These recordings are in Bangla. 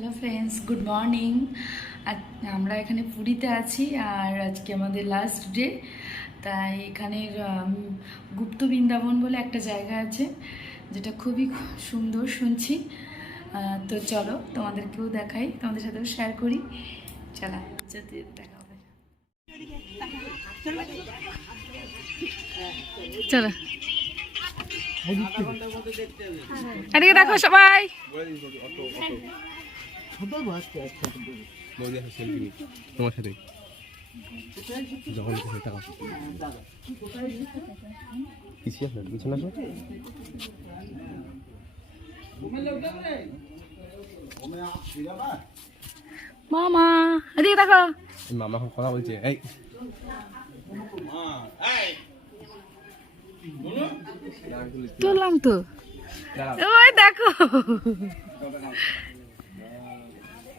হ্যালো ফ্রেন্ডস গুড মর্নিং আমরা এখানে পুরীতে আছি আর আজকে আমাদের লাস্ট ডে তাই এখানের গুপ্ত বৃন্দাবন বলে একটা জায়গা আছে যেটা খুবই সুন্দর শুনছি। তো চলো তোমাদেরকেও দেখাই তোমাদের সাথেও শেয়ার করি। চলা যদি দেখা হবে চলো। এদিকে দেখো সবাই। তোমার সাথে? যখন টাকা পিছিয়ে আসো পিছনে আসো। মামা এদিকে দেখো। মামা এখন কথা বলছে এই। তুললাম তো। ওই দেখো।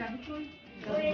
ওই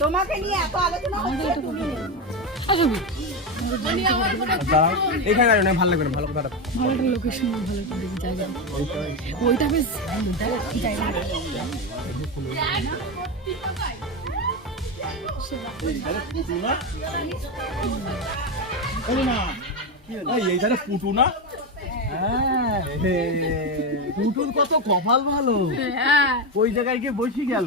তোমাকে নিয়ে এত আলোচনা হচ্ছে? দাঁড়াও এইখানে না ভালো লাগবে না ভালো কথা ভালো একটা লোকেশন ভালো একটা জায়গা। ওইটা বেশ জায়গা এইখানে পুটু না? হ্যাঁ পুটুর কত কপাল ভালো। ওই জায়গায় গিয়ে বসে গেল।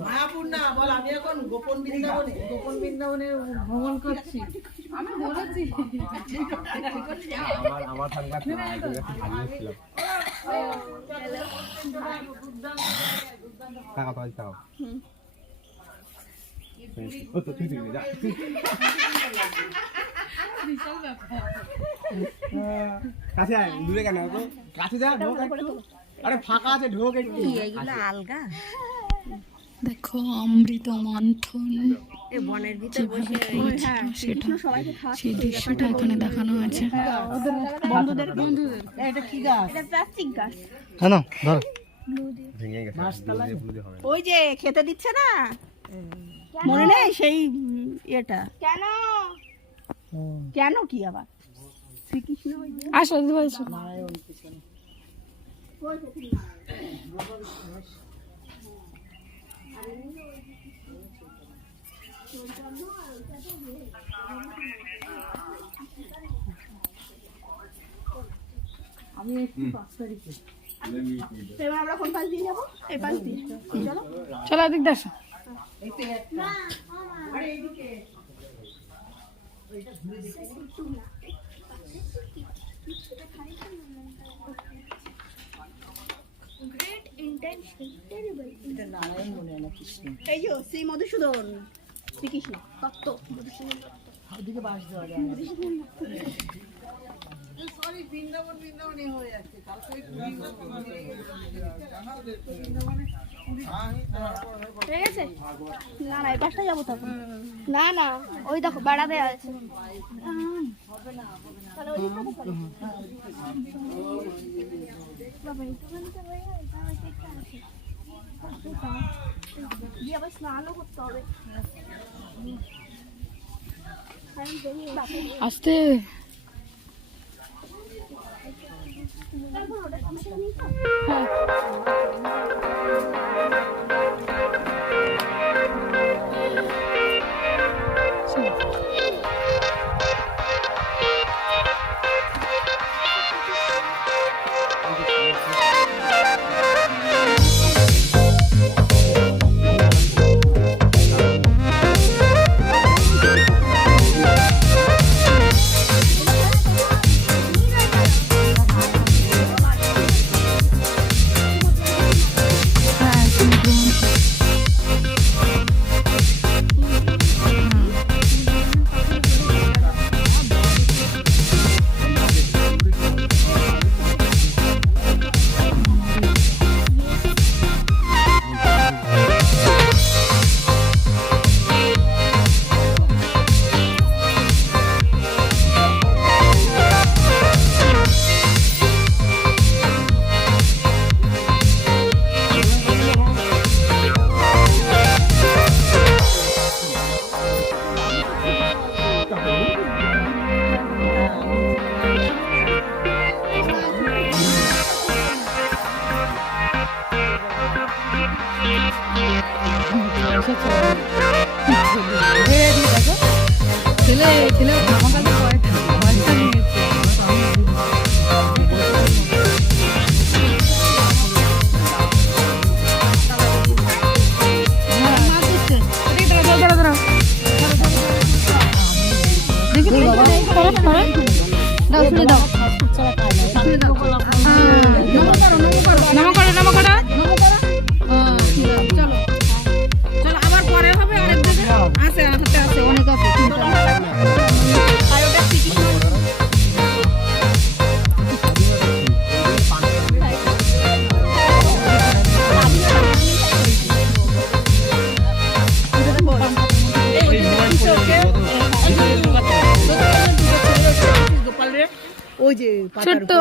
মায়াপুর না বল আমি এখন গোপন বৃন্দাবনে। গোপন বৃন্দাবনে ভ্রমণ করছি। আমি বলেছি আমার আমার কাছে আয় দূরে কেন? কাছে যা ঢোক একটু। আরে ফাঁকা আছে ঢোক একটু। আলগা। দেখো অমৃত মন্থন। বনের ভিতর বসে সেটা সেই দৃশ্যটা এখানে দেখানো হয়েছে বন্ধুদের বন্ধুদের। এটা কি গাছ? এটা প্লাস্টিক গাছ। হ্যাঁ ধর। ভেঙে গেছে। ব্লুদে ব্লুদে হবে না। ওই যে খেতে দিচ্ছে না? মনে নেই সেই ইয়েটা? কেন? কেন কি আবার? শ্রীকৃষ্ণ ওই আসো দিদি ভাই এসো। এবার আমরা কোন পাশ দিয়ে যাব? এই পাশ দিয়ে। চলো। চলো এদিক দিয়ে আসো। এই যে শ্রী মধুসূদন শ্রীকৃষ্ণ তত্ত্ব মধুসূদন ঠিক আছে? না না এই পাশটা যাব তখন। না না ওই দেখো বেড়াতে আছে। তাহলে ওই দিকটা চলো। বাবা, এইটুখানি তো হয়ে গেল, তাও ওই দিকটা আছে। দিয়ে আবার স্নানও করতে হবে। আসতে। হ্যাঁ। 나 순이다. 맞습니다. 아.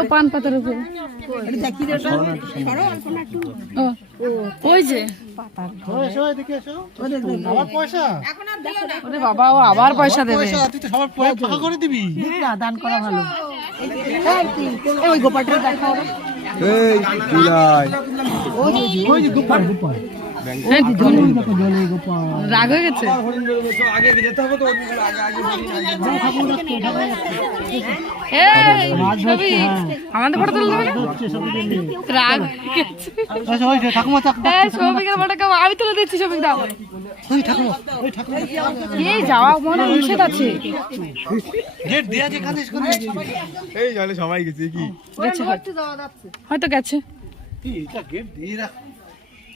পান পাতার উপরে। ওই যে। ওরে বাবা ও আবার পয়সা দেবে। দান করা ভালো। ওই গোপালটা দেখা রাগ হয়ে গেছে আমাদের ফটো তুলতে হবে রাগ গেছে। এই, সৌভিকের ফটো কেউ- আমি তুলে দিচ্ছি সৌভিক দাও এই যাওয়া মনে নিষেধ আছে এই জলে সবাই গেছে কি গেছে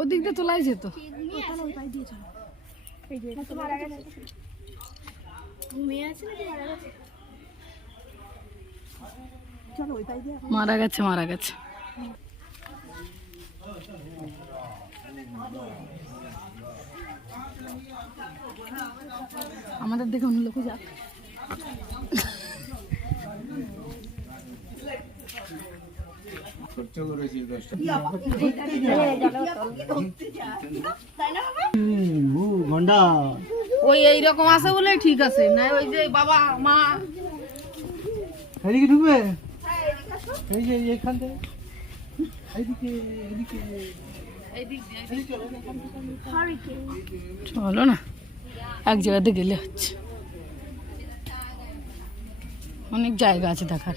ওদিক দিয়ে তোলাই যেত। মারা গেছে মারা গেছে। আমাদের দেখে অন্য লোক যাক। ওই এইরকম আছে বলে ঠিক আছে। না ওই যে বাবা মা। এদিকে ঢুকবে? এই যে এখান থেকে। এইদিকে এদিকে চলো না এক জায়গাতে গেলে হচ্ছে। অনেক জায়গা আছে দেখার।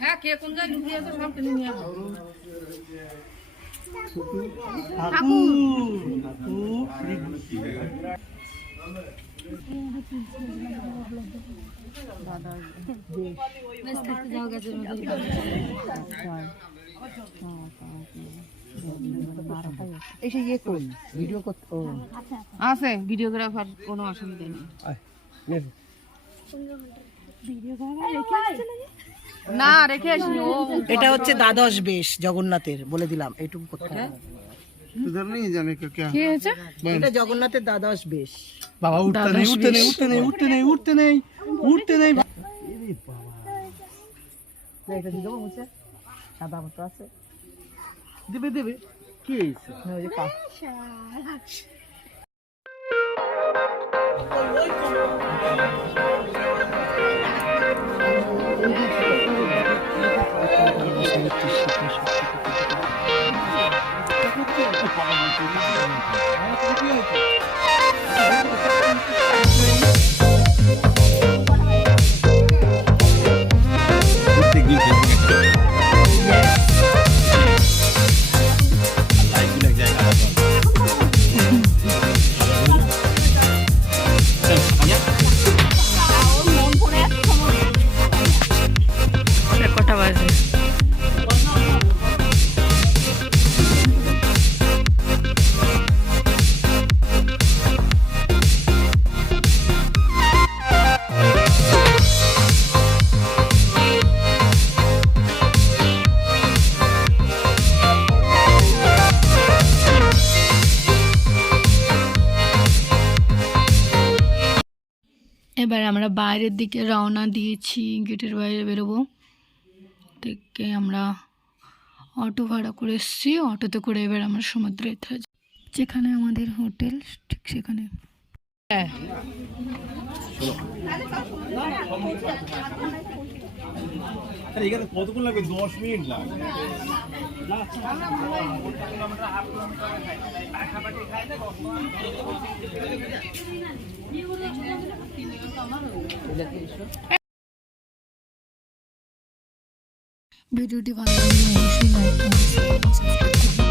হ্যাঁ কে কোন জায়গায় ঢুকিয়ে আছে সব কিনে নিয়ে আসো। এই এসে ইয়ে ভিডিও আছে ভিডিওগ্রাফার কোনো অসুবিধা নেই। দ্বাদশ বেশ জগন্নাথের বলে দিলাম এটুকু করতে এটা জগন্নাথের দ্বাদশ বেশ। বাবা নেই উঠতে নেই উঠতে নেই উঠতে নেই উঠতে নেই উঠতে নেই। মতো আছে। দেবে দেবে কি হয়েছে হ্যাঁ, ওই যে পা- কটা বাইরের দিকে রওনা দিয়েছি গেটের বাইরে বেরোবো। থেকে আমরা অটো ভাড়া করে এসেছি অটোতে করে এবার আমরা সমুদ্রে ধারে যেখানে আমাদের হোটেল ঠিক সেখানে। আরে এখানে কতক্ষণ লাগবে? দশ মিনিট লাগবে ভিডিওটি ভালো লাগলে অবশ্যই লাইক শেয়ার